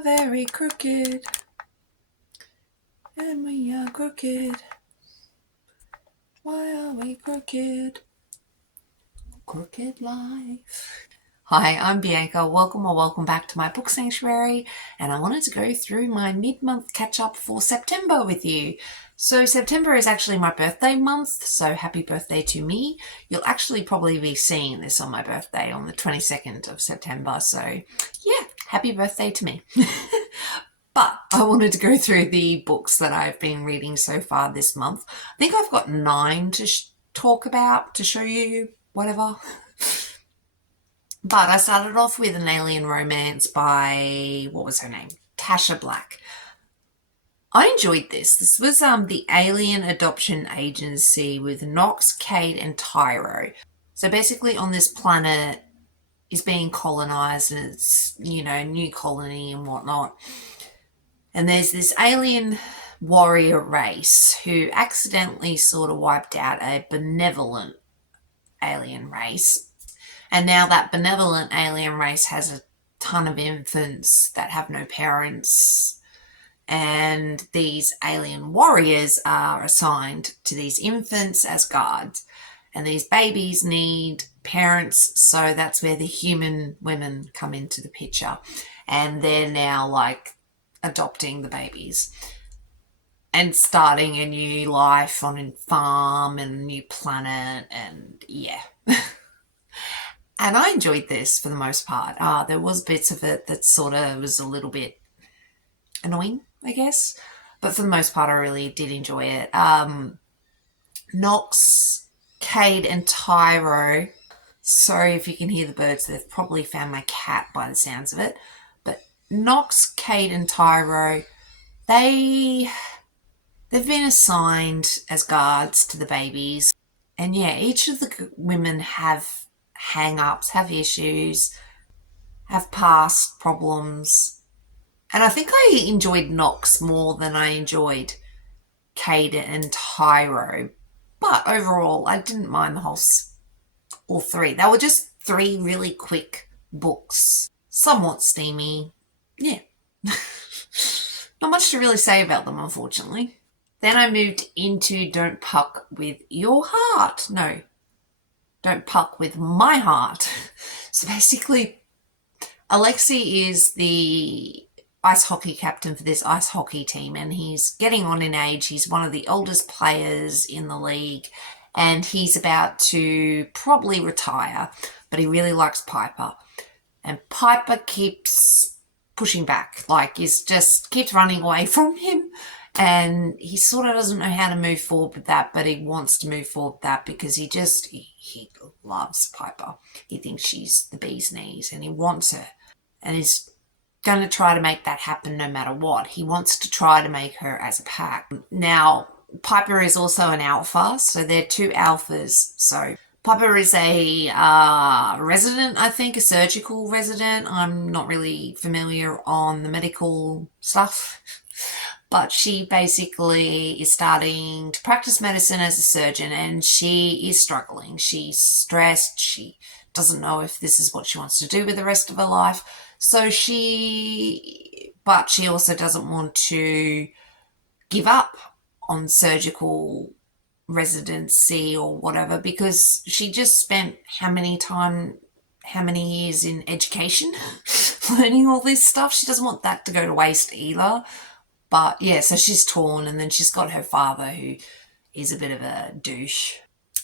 are very crooked, and we are crooked. Why are we crooked? Crooked life. Hi, I'm Bianca. Welcome back to my book sanctuary, and I wanted to go through my mid-month catch-up for September with you. So September is actually my birthday month, so happy birthday to me. You'll actually probably be seeing this on my birthday on the 22nd of September, so yeah, happy birthday to me. But I wanted to go through the books that I've been reading so far this month. I think I've got 9 to talk about, to show you, whatever. But I started off with An Alien Romance by, what was her name? Tasha Black. I enjoyed this. This was the Alien Adoption Agency with Nox, Cade, and Tyro. So basically on this planet is being colonized, and it's, new colony and whatnot. And there's this alien warrior race who accidentally sort of wiped out a benevolent alien race. And now that benevolent alien race has a ton of infants that have no parents. And these alien warriors are assigned to these infants as guards. And these babies need parents, so that's where the human women come into the picture. And they're now adopting the babies and starting a new life on a farm and a new planet, and yeah. And I enjoyed this for the most part. There was bits of it that sort of was a little bit annoying, I guess, but for the most part I really did enjoy it. Nox, Cade, and Tyro, sorry if you can hear the birds, they've probably found my cat by the sounds of it, but Nox, Cade, and Tyro, they've been assigned as guards to the babies. And yeah, each of the women have hang-ups, have issues, have past problems. And I think I enjoyed Nox more than I enjoyed Cade and Tyro. But overall, I didn't mind all three. They were just 3 really quick books. Somewhat steamy. Yeah. Not much to really say about them, unfortunately. Then I moved into Don't Puck with Your Heart. No, Don't Puck with My Heart. So basically, Alexei is the ice hockey captain for this ice hockey team, and he's getting on in age. He's one of the oldest players in the league, and he's about to probably retire, but he really likes Piper. And Piper keeps pushing back, keeps running away from him, and he sort of doesn't know how to move forward with that, but he wants to move forward with that because he loves Piper. He thinks she's the bee's knees and he wants her, and he's going to try to make that happen no matter what. He wants to try to make her as a pack. Now, Piper is also an alpha, so they're 2 alphas. So Piper is a resident, I think, a surgical resident. I'm not really familiar on the medical stuff, but she basically is starting to practice medicine as a surgeon, and she is struggling. She's stressed. She doesn't know if this is what she wants to do with the rest of her life. But she also doesn't want to give up on surgical residency or whatever, because she just spent how many years in education learning all this stuff. She doesn't want that to go to waste either. But yeah, so she's torn, and then she's got her father who is a bit of a douche.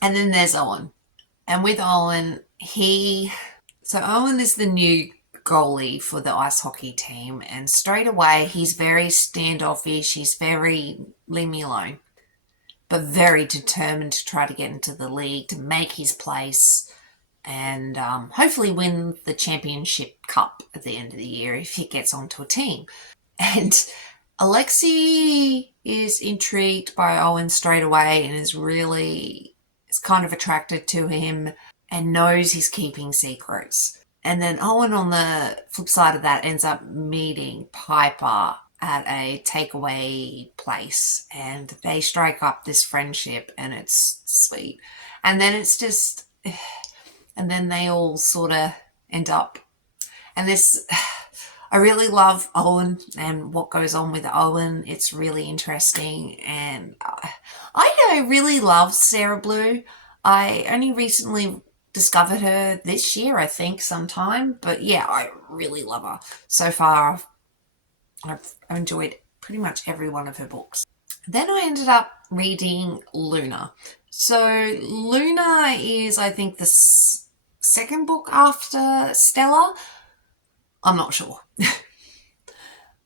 And then there's Owen. And with Owen, Owen is the new goalie for the ice hockey team, and straight away he's very standoffish. He's very leave me alone, but very determined to try to get into the league, to make his place, and hopefully win the championship cup at the end of the year if he gets onto a team. And Alexei is intrigued by Owen straight away and is kind of attracted to him and knows he's keeping secrets. And then Owen, on the flip side of that, ends up meeting Piper at a takeaway place, and they strike up this friendship, and it's sweet. And then and then they all sort of end up, and this, I really love Owen and what goes on with Owen. It's really interesting, and I really love Sarah Blue. I only recently discovered her this year, I think, sometime. But yeah, I really love her. So far, I've enjoyed pretty much every one of her books. Then I ended up reading Luna. So Luna is, I think, the second book after Stella. I'm not sure.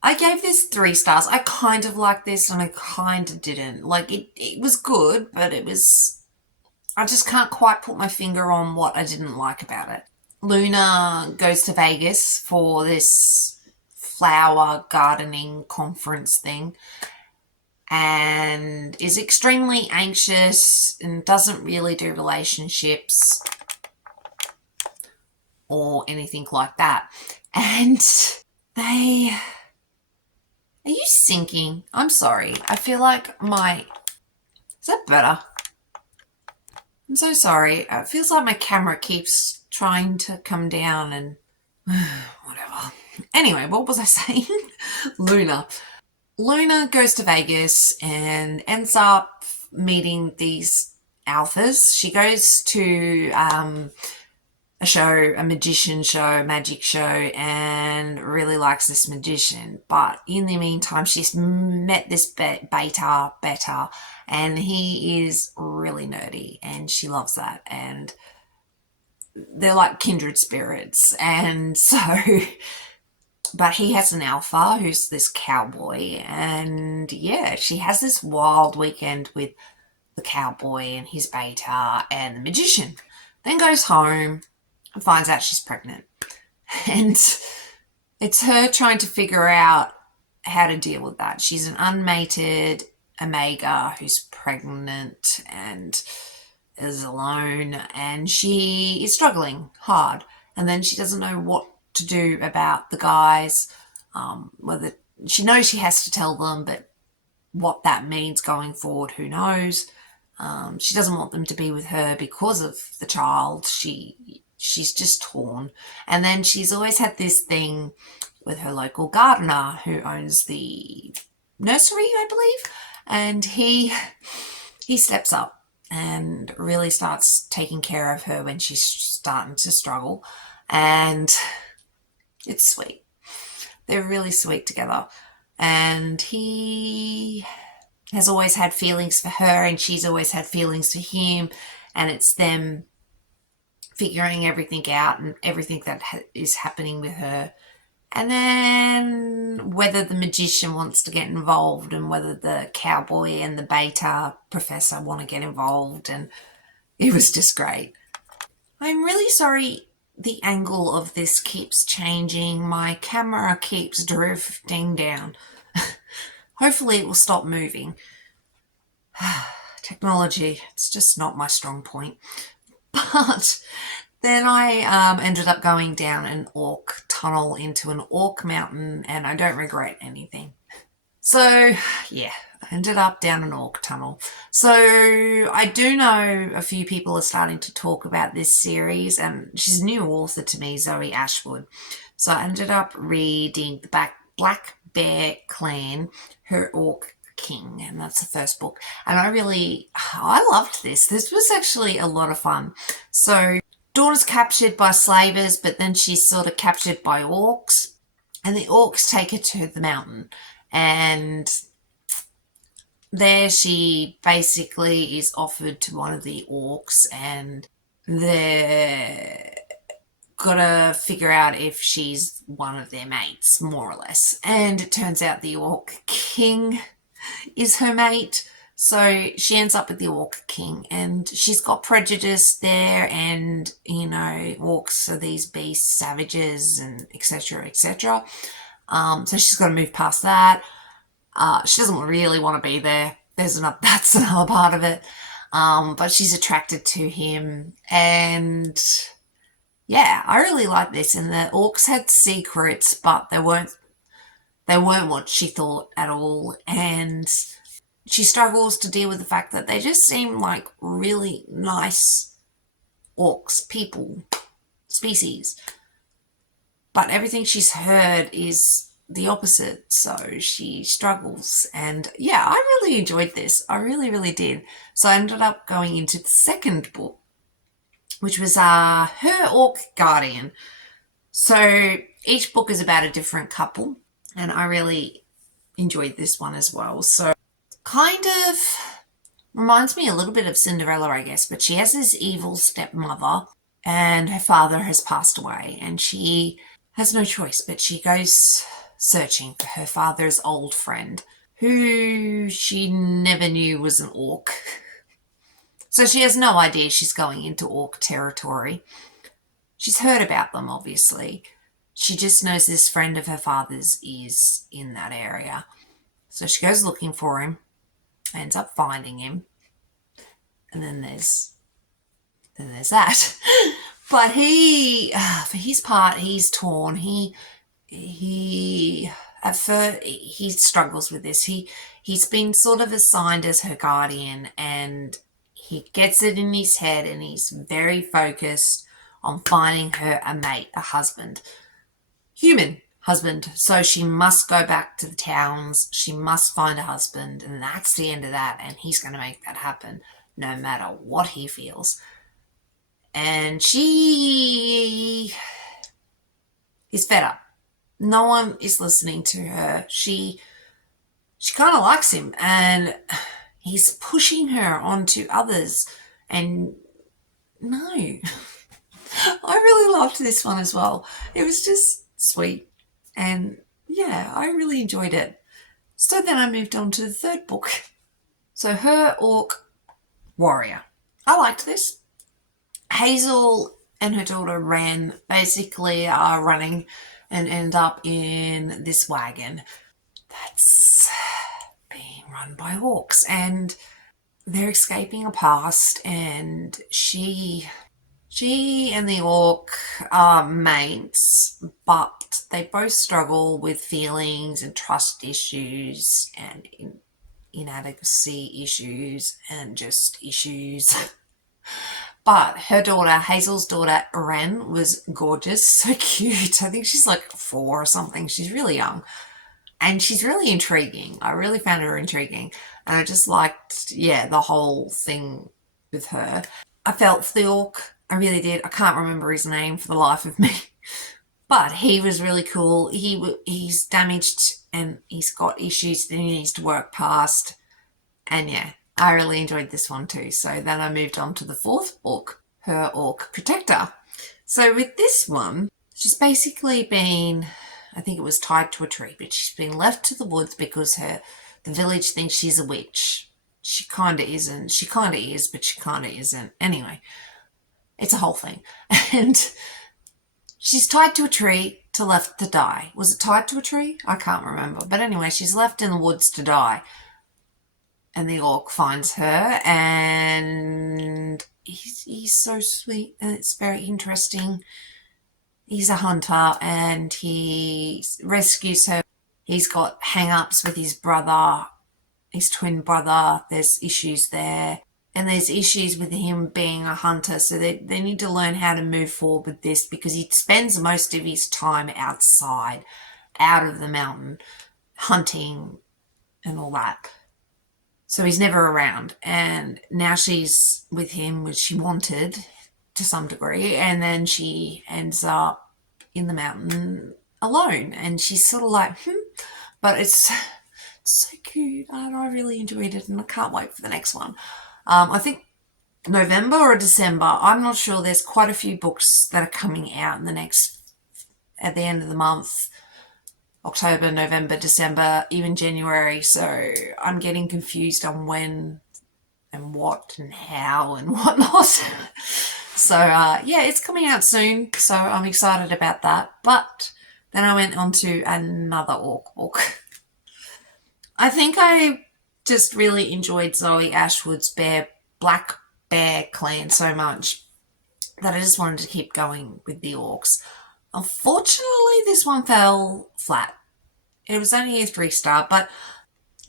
I gave this 3 stars. I kind of liked this and I kind of didn't. Like, it was good, but I just can't quite put my finger on what I didn't like about it. Luna goes to Vegas for this flower gardening conference thing and is extremely anxious and doesn't really do relationships or anything like that. And they... Are you sinking? I'm sorry. I feel like Is that better? I'm so sorry. It feels like my camera keeps trying to come down and... whatever. Anyway, what was I saying? Luna. Luna goes to Vegas and ends up meeting these alphas. She goes to a show, a magician show, magic show, and really likes this magician. But in the meantime, she's met this beta, and he is really nerdy, and she loves that. And they're like kindred spirits. And so, but he has an alpha who's this cowboy, and yeah, she has this wild weekend with the cowboy and his beta and the magician. Then goes home and finds out she's pregnant. And it's her trying to figure out how to deal with that. She's an unmated Omega who's pregnant and is alone, and she is struggling hard. And then she doesn't know what to do about the guys, whether she knows she has to tell them, but what that means going forward, who knows. She doesn't want them to be with her because of the child. She's just torn. And then she's always had this thing with her local gardener who owns the nursery, I believe. And he steps up and really starts taking care of her when she's starting to struggle. And it's sweet. They're really sweet together. And he has always had feelings for her and she's always had feelings for him. And it's them figuring everything out and everything that is happening with her. And then whether the magician wants to get involved and whether the cowboy and the beta professor want to get involved. And it was just great. I'm really sorry the angle of this keeps changing. My camera keeps drifting down. Hopefully it will stop moving. Technology, it's just not my strong point. But then I ended up going down an orc tunnel into an orc mountain, and I don't regret anything. So, yeah, I ended up down an orc tunnel. So I do know a few people are starting to talk about this series, and she's a new author to me, Zoe Ashwood. So I ended up reading the Black Bear Clan, Her Orc King, and that's the first book. And I loved this. This was actually a lot of fun. So Dawn is captured by slavers, but then she's sort of captured by orcs, and the orcs take her to the mountain. And there she basically is offered to one of the orcs, and they're gotta figure out if she's one of their mates, more or less. And it turns out the Orc King is her mate. So she ends up with the Orc King, and she's got prejudice there, and, you know, orcs are these beasts, savages, and etc., etc. So she's got to move past that. She doesn't really want to be there. That's another part of it. But she's attracted to him, and yeah, I really like this. And the orcs had secrets, but they weren't what she thought at all. And she struggles to deal with the fact that they just seem like really nice orcs, people, species. but everything she's heard is the opposite, so she struggles. And yeah, I really enjoyed this. I really, really did. So I ended up going into the second book, which was Her Orc Guardian. So each book is about a different couple, and I really enjoyed this one as well. So kind of reminds me a little bit of Cinderella, I guess, but she has this evil stepmother and her father has passed away and she has no choice, but she goes searching for her father's old friend who she never knew was an orc. So she has no idea she's going into orc territory. She's heard about them, obviously. She just knows this friend of her father's is in that area. So she goes looking for him, ends up finding him, and then there's that. But he, for his part, he's torn. He at first he struggles with this. He's been sort of assigned as her guardian, and he gets it in his head, and he's very focused on finding her a mate, a husband, human husband. So she must go back to the towns. She must find a husband, and that's the end of that. And he's going to make that happen, no matter what he feels. And she is fed up. No one is listening to her. She kind of likes him, and he's pushing her onto others. And no, I really loved this one as well. It was just sweet, and yeah, I really enjoyed it. So then I moved on to the third book. So Her Orc Warrior. I liked this. Hazel and her daughter Ren basically are running and end up in this wagon that's being run by orcs, and they're escaping a past, and she and the orc are mates, but they both struggle with feelings and trust issues and inadequacy issues and just issues. But her daughter, Hazel's daughter, Ren, was gorgeous, so cute. I think she's like 4 or something. She's really young. And she's really intriguing. I really found her intriguing. And I just liked, the whole thing with her. I felt for the orc. I really did. I can't remember his name for the life of me. But he was really cool. He's damaged and he's got issues that he needs to work past. And yeah, I really enjoyed this one too. So then I moved on to the fourth book, Her Orc Protector. So with this one, she's basically been, I think it was tied to a tree, but she's been left to the woods because the village thinks she's a witch. She kind of isn't. She kind of is, but she kind of isn't. Anyway, it's a whole thing. And she's tied to a tree left to die. Was it tied to a tree? I can't remember. But anyway, she's left in the woods to die. And the orc finds her, and he's so sweet, and it's very interesting. He's a hunter, and he rescues her. He's got hang-ups with his brother, his twin brother. There's issues there. And there's issues with him being a hunter, so they need to learn how to move forward with this, because he spends most of his time outside, out of the mountain, hunting and all that. So he's never around, and now she's with him, which she wanted to some degree, and then she ends up in the mountain alone, and she's sort of like, but it's so cute, and I really enjoyed it, and I can't wait for the next one. I think November or December, I'm not sure. There's quite a few books that are coming out at the end of the month. October, November, December, even January. So I'm getting confused on when and what and how and whatnot. So it's coming out soon. So I'm excited about that. But then I went on to another orc book. I think I just really enjoyed Zoe Ashwood's Black Bear Clan so much that I just wanted to keep going with the orcs. Unfortunately, this one fell flat. It was only a 3-star, but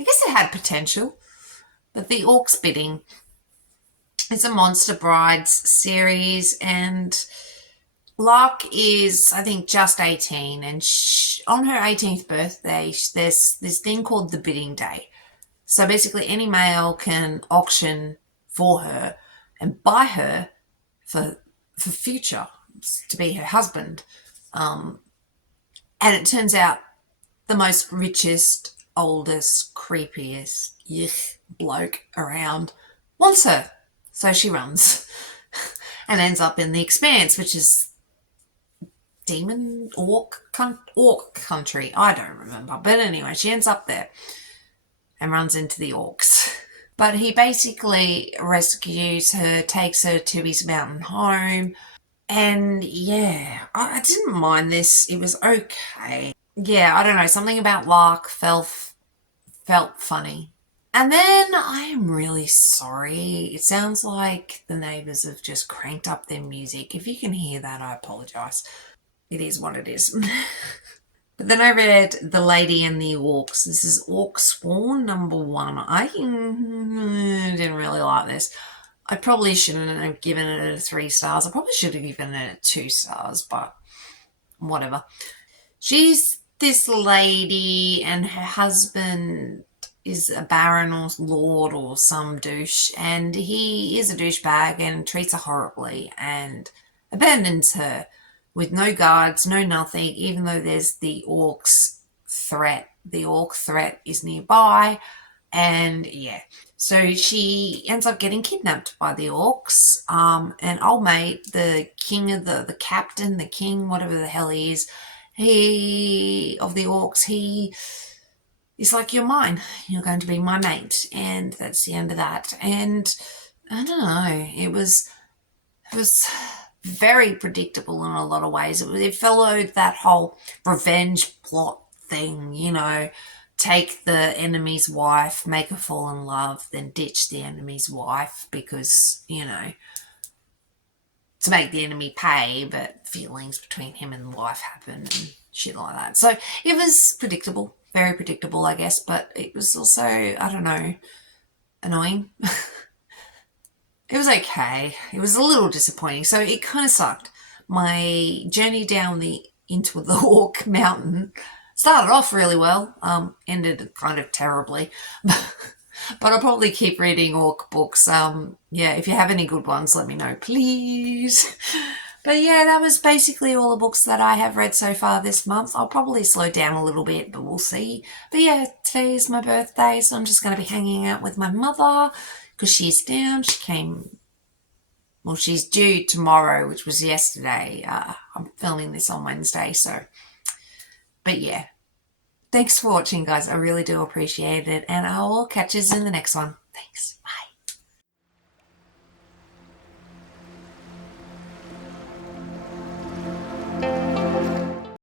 I guess it had potential. But the Orcs Bidding is a Monster Brides series, and Lark is, I think, just 18, and on her 18th birthday, there's this thing called the bidding day. So basically, any male can auction for her and buy her for future to be her husband. And it turns out the most richest, oldest, creepiest bloke around wants her. So she runs and ends up in the Expanse, which is demon orc country. I don't remember. But anyway, she ends up there and runs into the orcs. But he basically rescues her, takes her to his mountain home. And yeah, I didn't mind this. It was okay. Yeah, I don't know. Something about Lark felt funny. And then I am really sorry. It sounds like the neighbours have just cranked up their music. If you can hear that, I apologise. It is what it is. But then I read The Lady and the Orcs. This is Orc Sworn #1. I didn't really like this. I probably shouldn't have given it 3 stars. I probably should have given it 2 stars, but whatever. She's this lady and her husband is a baron or lord or some douche, and he is a douchebag and treats her horribly and abandons her with no guards, no nothing, even though there's the orcs threat. The orc threat is nearby, and yeah. So she ends up getting kidnapped by the orcs, and old mate, the king of the captain, the king, whatever the hell he is, of the orcs, he is like, you're mine, you're going to be my mate, and that's the end of that. And I don't know, it was very predictable in a lot of ways. It followed that whole revenge plot thing, take the enemy's wife, make her fall in love, then ditch the enemy's wife because, to make the enemy pay, but feelings between him and the wife happen and shit like that. So it was predictable, very predictable, I guess, but it was also, I don't know, annoying. It was okay. It was a little disappointing. So it kind of sucked. My journey down into the Orc Mountain started off really well, ended kind of terribly. But I'll probably keep reading orc books. Yeah, if you have any good ones, let me know, please. But yeah, that was basically all the books that I have read so far this month. I'll probably slow down a little bit, but we'll see. But yeah, today is my birthday, so I'm just going to be hanging out with my mother because she's down. She's due tomorrow, which was yesterday. I'm filming this on Wednesday, so. But yeah. Thanks for watching, guys. I really do appreciate it, and I will catch you in the next one. Thanks. Bye.